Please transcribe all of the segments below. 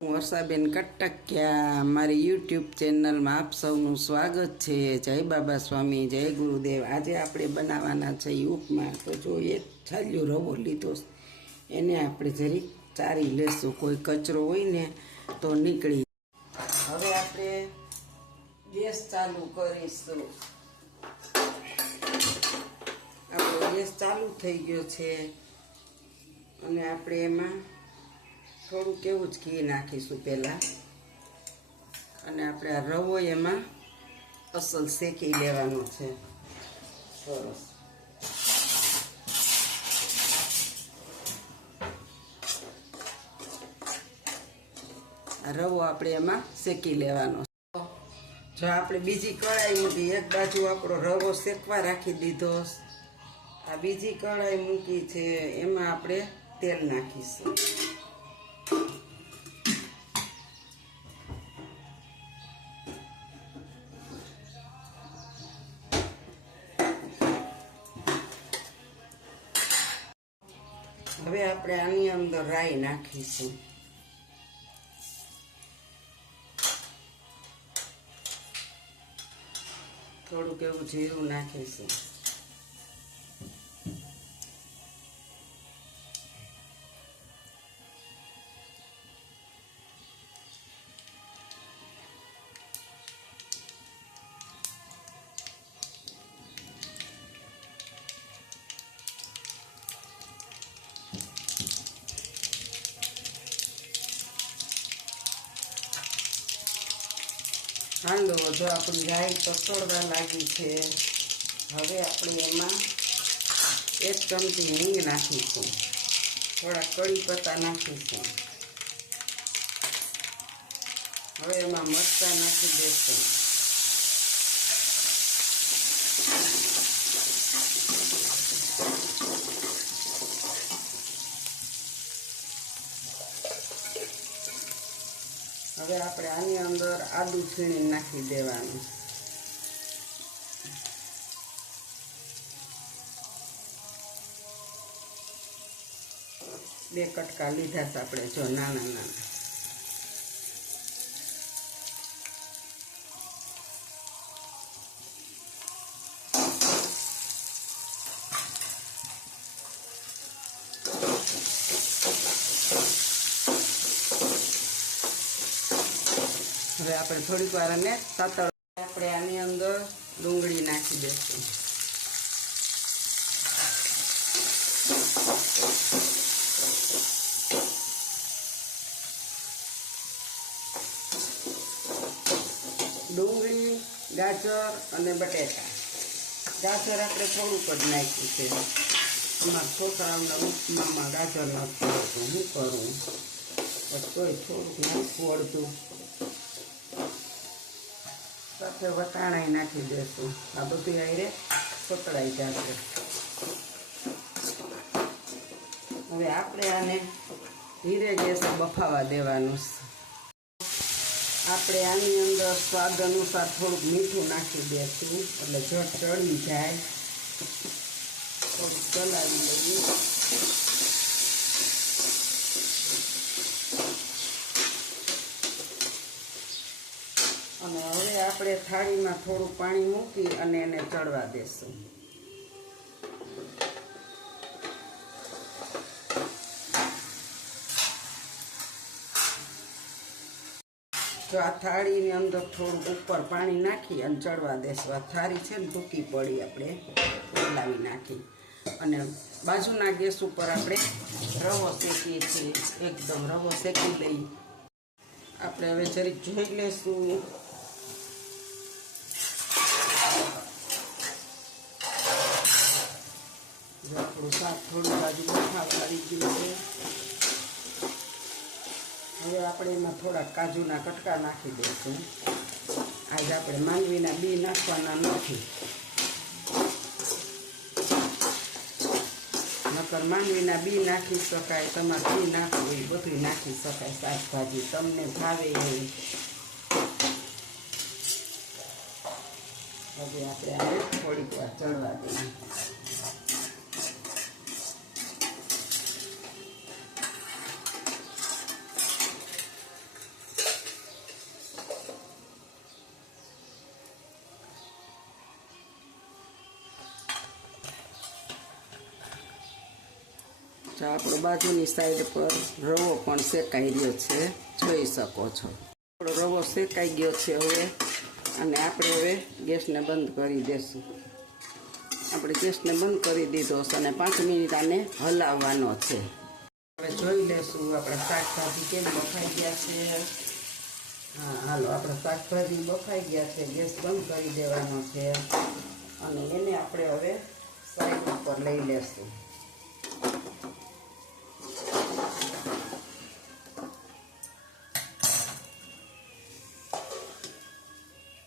વર્ષાબેન કટકિયા મારી યુટ્યુબ ચેનલમાં આપ સૌનું સ્વાગત છે। જય બાબા સ્વામી, જય ગુરુદેવ। આજે આપણે બનાવવાના છે ઉપમા। તો જો એક છાલ્યો રવો લીધો, એને આપણે જરીક ચારી લેશું, કોઈ કચરો હોય ને તો નીકળી। હવે આપણે ગેસ ચાલુ કરીશું। આપણો ગેસ ચાલુ થઈ ગયો છે અને આપણે એમાં થોડું કેવું જ ઘી નાખીશું પહેલાં, અને આપણે આ રવો એમાં અસલ શેકી લેવાનો છે સરસ। આ રવો આપણે એમાં શેકી લેવાનો। જો આપણે બીજી કઢાઈ મૂકી, એક બાજુ આપણો રવો શેકવા રાખી દીધો, આ બીજી કઢાઈ મૂકી છે, એમાં આપણે તેલ નાખીશું। હવે આપણે આની અંદર રાઈ નાખીશું, થોડુંક એવું જીરું નાખીશું, હાલો। જો આપણી રાઈ પકડવા લાગી છે, હવે આપણે એમાં 1 ચમચી હિંગ નાખીશું, થોડા કડી પત્તા નાખીશું, હવે એમાં મરચાં નાખી દઈશું, હવે આપણે આની અંદર આદુ છીણી નાખી દેવાનું, બે કટકા લીધા છે આપણે, જો નાના નાના। હવે આપણે થોડીક વાર અને સાતળ, આપણે આની અંદર ડુંગળી નાખી દઈશું, ડુંગળી, ગાજર અને બટેટા। ગાજર આપણે થોડુંક જ નાખ્યું છે, અમારા છોકરાઓના ઉપમામાં ગાજર નથી આવતું, શું કરું, બસ કોઈ થોડુંક નાખવું અડધું, સાથે વટાણા નાખી દેશું, આ બધું આયરે સતળાઈ જશે। હવે આપણે આને ધીરે ગેસે બફાવા દેવાનું છે। આપણે આની અંદર સ્વાદ અનુસાર થોડુંક મીઠું નાખી દઈશું, એટલે ઝટ ચડી જાય, થોડુંક ચલાવી લઈએ, અને હવે આપણે થાળીમાં થોડું પાણી મૂકી અને એને ચડવા દેશું। જો આ થાળીની અંદર થોડુંક ઉપર પાણી નાખી અને ચડવા દેશું। આ થાળી છે ને ટૂંકી પડી, આપણે બદલાવી નાખી, અને બાજુના ગેસ ઉપર આપણે રવો શેકીએ છીએ, એકદમ રવો શેકી લઈ। આપણે હવે જરીક જોઈ લઈશું, આપણું શાક થોડું બાજુ બફાવા આવી ગયું છે। હવે આપણે એમાં થોડા કાજુના કટકા નાખી દઈશું। આજે આપણે માંડવીના બી નાખવાના નથી, નકર માંડવીના બી નાખી શકાય, તમારે બી નાખવું હોય બધું નાખી શકાય, શાકભાજી તમને ભાવે એવું। હવે આપણે આને થોડીક વાર ચડવા દઈએ। તો આપણો બાજુની સાઈડ પર રવો પણ શેકાઈ રહ્યો છે, જોઈ શકો છો. આપણો રવો શેકાઈ ગયો છે હવે, અને આપણે હવે ગેસને બંધ કરી દેશું. આપણે ગેસને બંધ કરી દીધો છે અને 5 મિનિટ આને હલાવવાનો છે. હવે જોઈ લેશું આપણા શાકભાજી કેમ બફાઈ ગયા છે. હા હાલો, આપણા શાકભાજી બફાઈ ગયા છે. ગેસ બંધ કરી દેવાનો છે અને એને આપણે હવે સાઈડ ઉપર લઈ લેશું.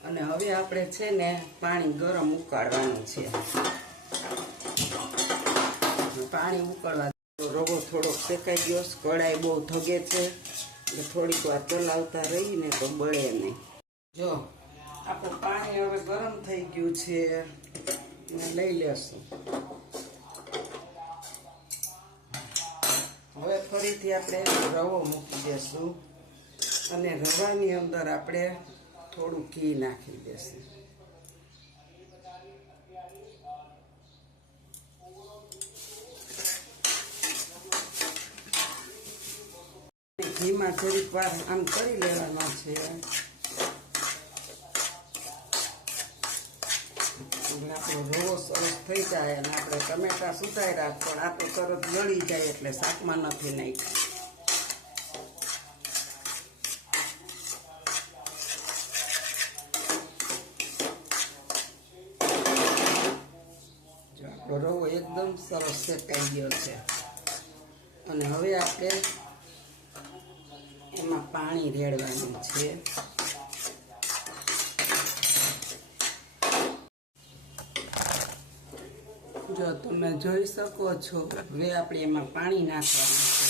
અને હવે આપણે છે ને પાણી ગરમ ઉકાળવાનું છે. પાણી ઉકાળવા રવો થોડોક શેકાઈ ગયો, કઢાઈ બહુ ધગે છે, એટલે થોડીક વાર ચલાવતા રહીને તો બળે નહીં. જો આપણું પાણી હવે ગરમ થઈ ગયું છે, લઈ લેશું. હવે ફરીથી આપણે રવો મૂકી દેશું અને રવાની અંદર આપણે થોડું ઘી નાખી દેશું. ઘીમાં થોડીક વાર આમ કરી લેવાનો છે. આપણો રવો સરસ થઈ જાય અને આપણે ટમેટા સુધાર્યા પણ આ તો તરત ગળી જાય એટલે શાકમાં નથી નાખ્યું. જો આપણો રવો એકદમ સરસ શેકાઈ ગયો છે અને હવે આપણે એમાં પાણી રેડવાનું છે. જો તમે જોઈ શકો છો, હવે આપણે એમાં પાણી નાખવાનું છે.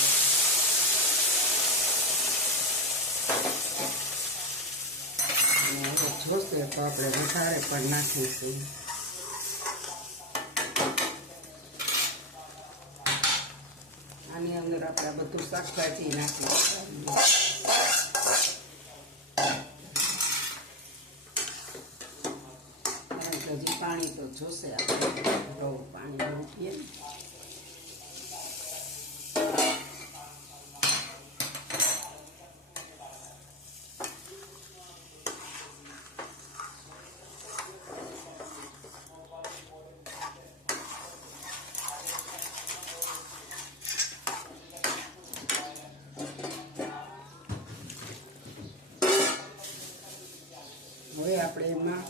અને હવે જોશે તો આપણે વધારે પણ નાખીશું. આની અંદર આપણે બધું શાકભાજી નાખીશું. હજી પાણી તો જોશે, આપણે પાણી મૂકીએ. હવે આપણે એમાં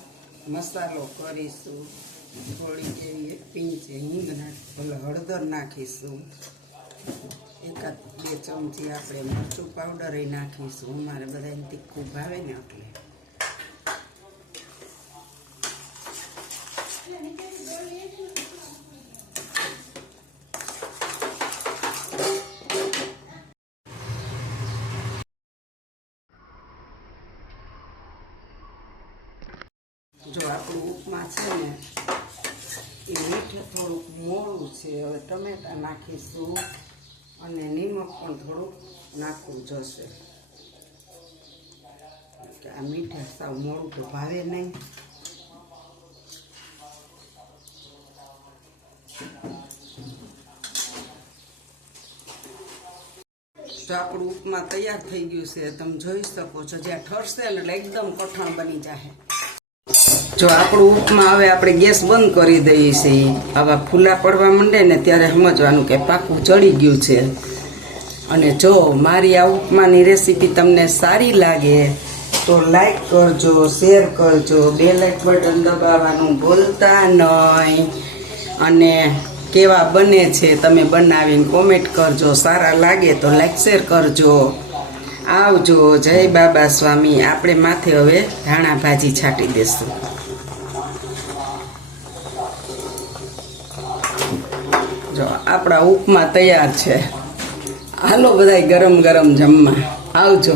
મસાલો કરીશું. થોડી જેવી 1 પિંચ હિંગ હળદર નાખીશું. 1-2 ચમચી આપણે મરચું પાવડર નાખીશું. અમારે બધાને તીખું ભાવે ને એટલે. જો આપણું ઉપમા છે ને એ મીઠું થોડુંક મોળું છે. હવે ટમેટા નાખીશું અને નિમક પણ થોડુંક નાખવું જશે. આ મીઠા સાવ મોળું તો ભાવે નહીં. તો આપણું ઉપમા તૈયાર થઈ ગયું છે. તમે જોઈ શકો છો, જ્યાં ઠરશે ને એટલે એકદમ કઠણ બની જાય. જો આપણું ઉપમા હવે આપણે ગેસ બંધ કરી દઈએ છીએ. આવા ફૂલા પડવા માંડે ને ત્યારે સમજવાનું કે પાકું ચડી ગયું છે. અને જો મારી આ ઉપમાની રેસીપી તમને સારી લાગે તો લાઈક કરજો, શેર કરજો, બેલ બટન દબાવવાનું ભૂલતા નહીં. અને કેવા બને છે તમે બનાવીને કોમેન્ટ કરજો. સારા લાગે તો લાઈક શેર કરજો. આવજો. જય બાબા સ્વામી. આપણે માથે હવે ધાણા ભાજી છાંટી દેશું. જો આપણા ઉપમા તૈયાર છે. હાલો બધાય ગરમ ગરમ જમવા. આવજો.